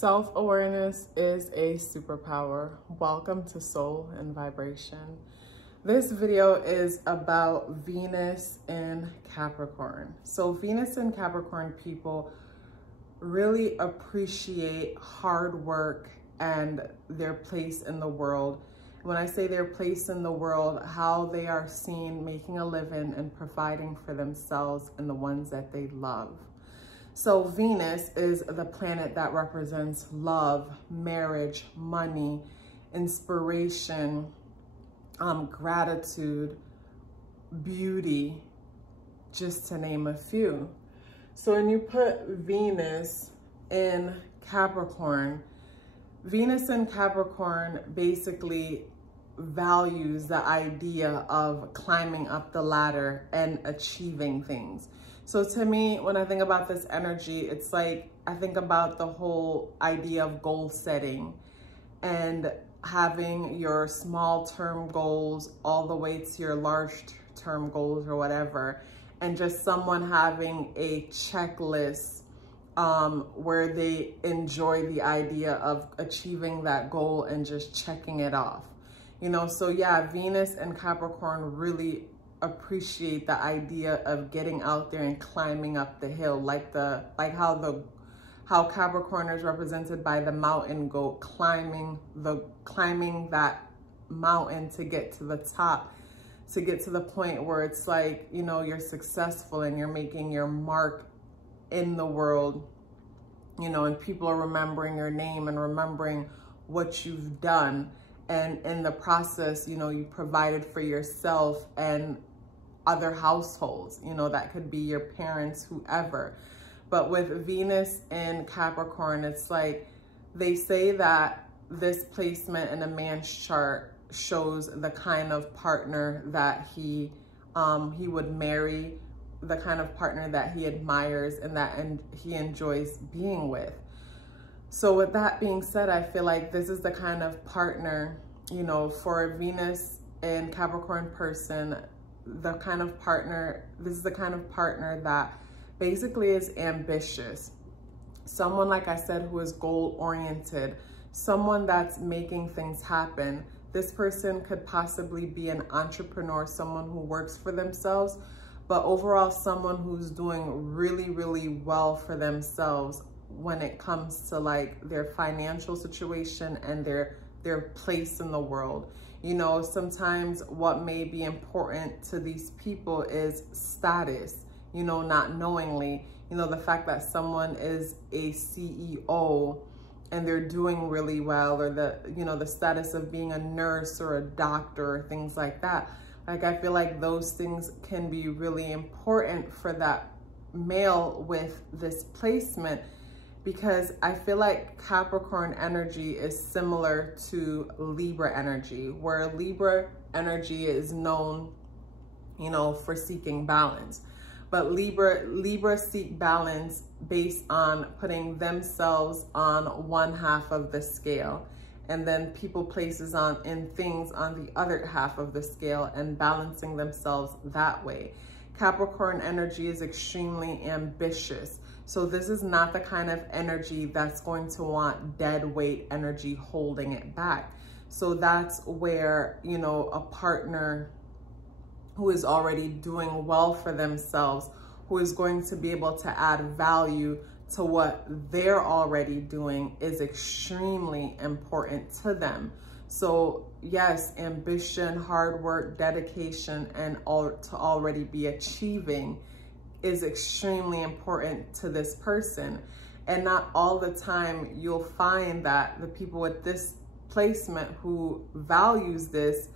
Self-awareness is a superpower. Welcome to Soul and Vibration. This video is about Venus in Capricorn. So Venus in Capricorn people really appreciate hard work and their place in the world. When I say their place in the world, how they are seen making a living and providing for themselves and the ones that they love. So Venus is the planet that represents love, marriage, money, inspiration, gratitude, beauty, just to name a few. So when you put Venus in Capricorn, Venus in Capricorn basically values the idea of climbing up the ladder and achieving things. So to me, when I think about this energy, it's like I think about the whole idea of goal setting and having your small term goals all the way to your large term goals or whatever, and just someone having a checklist where they enjoy the idea of achieving that goal and just checking it off. You know, so yeah, Venus and Capricorn really appreciate the idea of getting out there and climbing up the hill, like how Capricorn is represented by the mountain goat, climbing that mountain to get to the top, to get to the point where it's like, you know, you're successful and you're making your mark in the world, you know, and people are remembering your name and remembering what you've done. And in the process, you know, you provided for yourself and other households, you know, that could be your parents, whoever. But with Venus in Capricorn, it's like they say that this placement in a man's chart shows the kind of partner that he would marry, the kind of partner that he admires and he enjoys being with. So with that being said, I feel like this is the kind of partner, you know, for a Venus and Capricorn person, this is the kind of partner that basically is ambitious. Someone, like I said, who is goal oriented, someone that's making things happen. This person could possibly be an entrepreneur, someone who works for themselves, but overall someone who's doing really, really well for themselves when it comes to like their financial situation and their place in the world. You know, sometimes what may be important to these people is status, you know, not knowingly, you know, the fact that someone is a CEO and they're doing really well, or the status of being a nurse or a doctor or things like that. Like, I feel like those things can be really important for that male with this placement, because I feel like Capricorn energy is similar to Libra energy, where Libra energy is known, you know, for seeking balance. But Libra seek balance based on putting themselves on one half of the scale, and then people, places and things on the other half of the scale, and balancing themselves that way. Capricorn energy is extremely ambitious. So this is not the kind of energy that's going to want dead weight energy holding it back. So that's where, you know, a partner who is already doing well for themselves, who is going to be able to add value to what they're already doing, is extremely important to them. So yes, ambition, hard work, dedication, and to already be achieving is extremely important to this person. And not all the time you'll find that the people with this placement who values this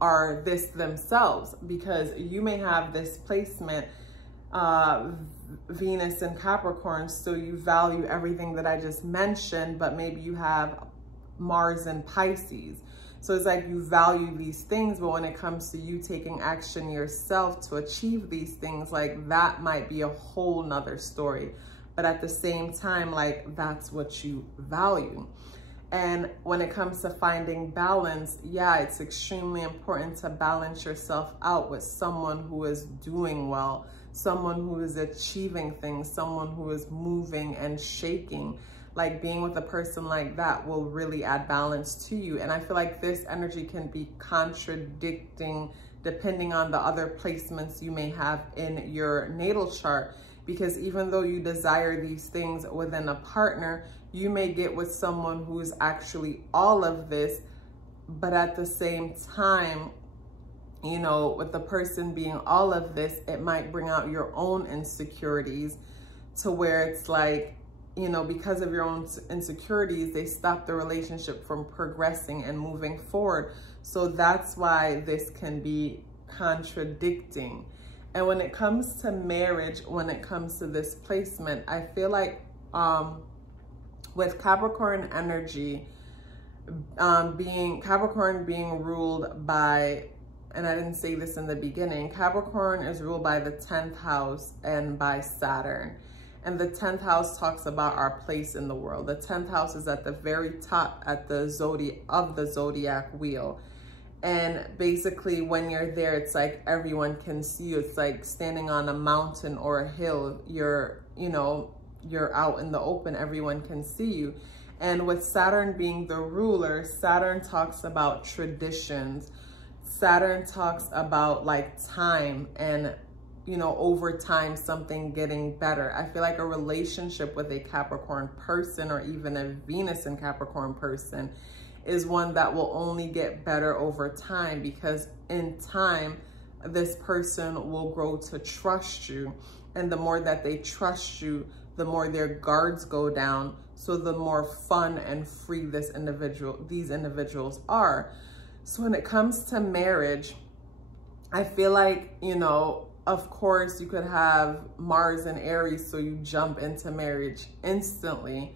are this themselves, because you may have this placement, Venus in Capricorn, so you value everything that I just mentioned, but maybe you have Mars in Pisces. So it's like you value these things, but when it comes to you taking action yourself to achieve these things, like that might be a whole nother story. But at the same time, like that's what you value. And when it comes to finding balance, yeah, it's extremely important to balance yourself out with someone who is doing well, someone who is achieving things, someone who is moving and shaking. like being with a person like that will really add balance to you. And I feel like this energy can be contradicting depending on the other placements you may have in your natal chart. Because even though you desire these things within a partner, you may get with someone who's actually all of this, but at the same time, you know, with the person being all of this, it might bring out your own insecurities to where it's like, you know, because of your own insecurities, they stop the relationship from progressing and moving forward. So that's why this can be contradicting. And when it comes to marriage, when it comes to this placement, I feel like with Capricorn energy, Capricorn being ruled by, and I didn't say this in the beginning, Capricorn is ruled by the 10th house and by Saturn. And the 10th house talks about our place in the world. The 10th house is at the very top at the zodiac wheel. And basically when you're there, it's like everyone can see you. It's like standing on a mountain or a hill. You're out in the open, everyone can see you. And with Saturn being the ruler, Saturn talks about traditions. Saturn talks about like time and, you know, over time, something getting better. I feel like a relationship with a Capricorn person or even a Venus in Capricorn person is one that will only get better over time, because in time, this person will grow to trust you. And the more that they trust you, the more their guards go down. So the more fun and free these individuals are. So when it comes to marriage, I feel like, you know, of course you could have Mars and Aries, so you jump into marriage instantly.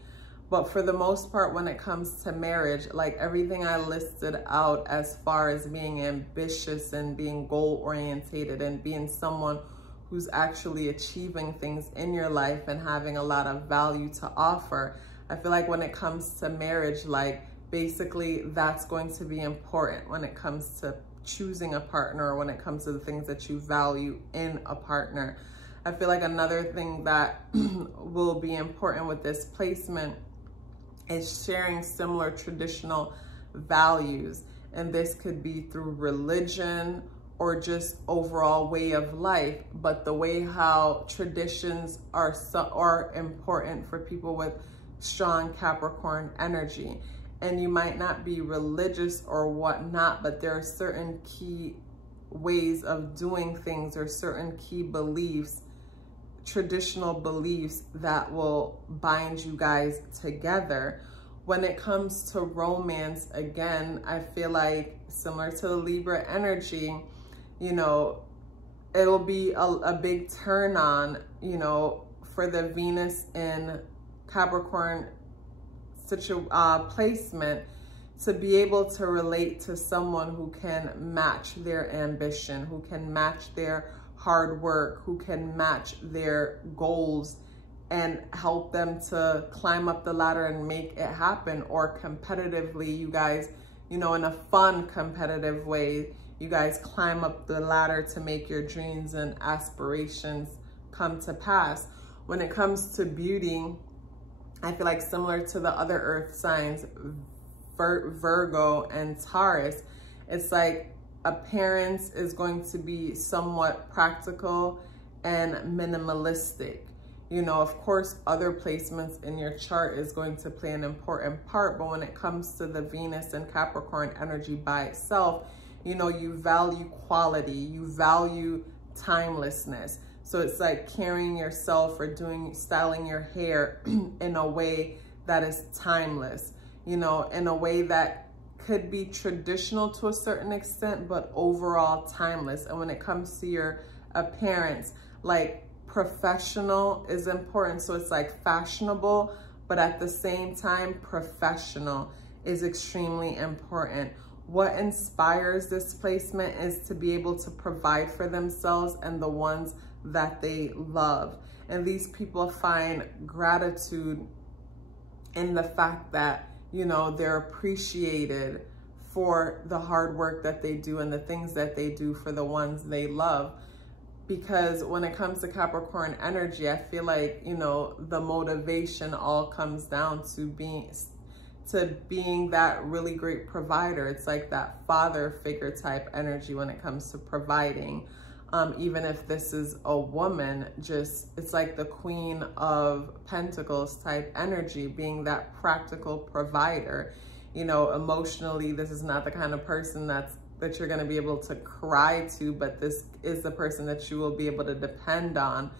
But for the most part, when it comes to marriage, like everything I listed out as far as being ambitious and being goal-orientated and being someone who's actually achieving things in your life and having a lot of value to offer, I feel like when it comes to marriage, like basically that's going to be important when it comes to choosing a partner, or when it comes to the things that you value in a partner. I feel like another thing that will be important with this placement is sharing similar traditional values. And this could be through religion or just overall way of life. But the way how traditions are important for people with strong Capricorn energy. And you might not be religious or whatnot, but there are certain key ways of doing things or certain key beliefs, traditional beliefs that will bind you guys together. When it comes to romance, again, I feel like similar to the Libra energy, you know, it'll be a big turn on, you know, for the Venus in Capricorn placement to be able to relate to someone who can match their ambition, who can match their hard work, who can match their goals and help them to climb up the ladder and make it happen. Or competitively, you guys, you know, in a fun competitive way, you guys climb up the ladder to make your dreams and aspirations come to pass. When it comes to beauty, I feel like similar to the other earth signs, Virgo and Taurus, it's like appearance is going to be somewhat practical and minimalistic. You know, of course, other placements in your chart is going to play an important part, but when it comes to the Venus and Capricorn energy by itself, you know, you value quality, you value timelessness. So it's like carrying yourself or styling your hair in a way that is timeless, you know, in a way that could be traditional to a certain extent, but overall timeless. And when it comes to your appearance, like professional is important. So it's like fashionable, but at the same time, professional is extremely important. What inspires this placement is to be able to provide for themselves and the ones that they love. And these people find gratitude in the fact that, you know, they're appreciated for the hard work that they do and the things that they do for the ones they love. because when it comes to Capricorn energy, I feel like, you know, the motivation all comes down to being that really great provider. It's like that father figure type energy when it comes to providing. Even if this is a woman, it's like the Queen of Pentacles type energy, being that practical provider. You know, emotionally, this is not the kind of person that you're going to be able to cry to, but this is the person that you will be able to depend on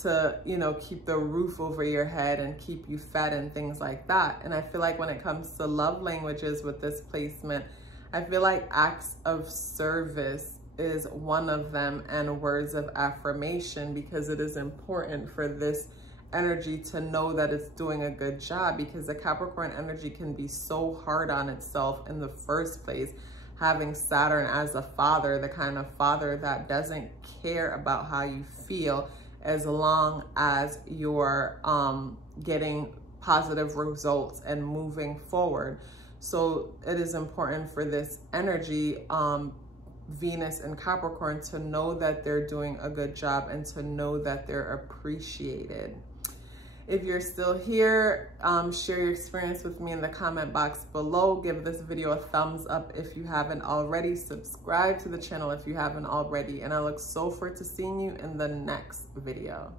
to, you know, keep the roof over your head and keep you fed and things like that. And I feel like when it comes to love languages with this placement, I feel like acts of service is one of them, and words of affirmation, because it is important for this energy to know that it's doing a good job, because the Capricorn energy can be so hard on itself in the first place, having Saturn as a father, the kind of father that doesn't care about how you feel as long as you're getting positive results and moving forward. So it is important for this energy, Venus and Capricorn, to know that they're doing a good job and to know that they're appreciated. If you're still here, share your experience with me in the comment box below. Give this video a thumbs up if you haven't already. Subscribe to the channel if you haven't already. And I look so forward to seeing you in the next video.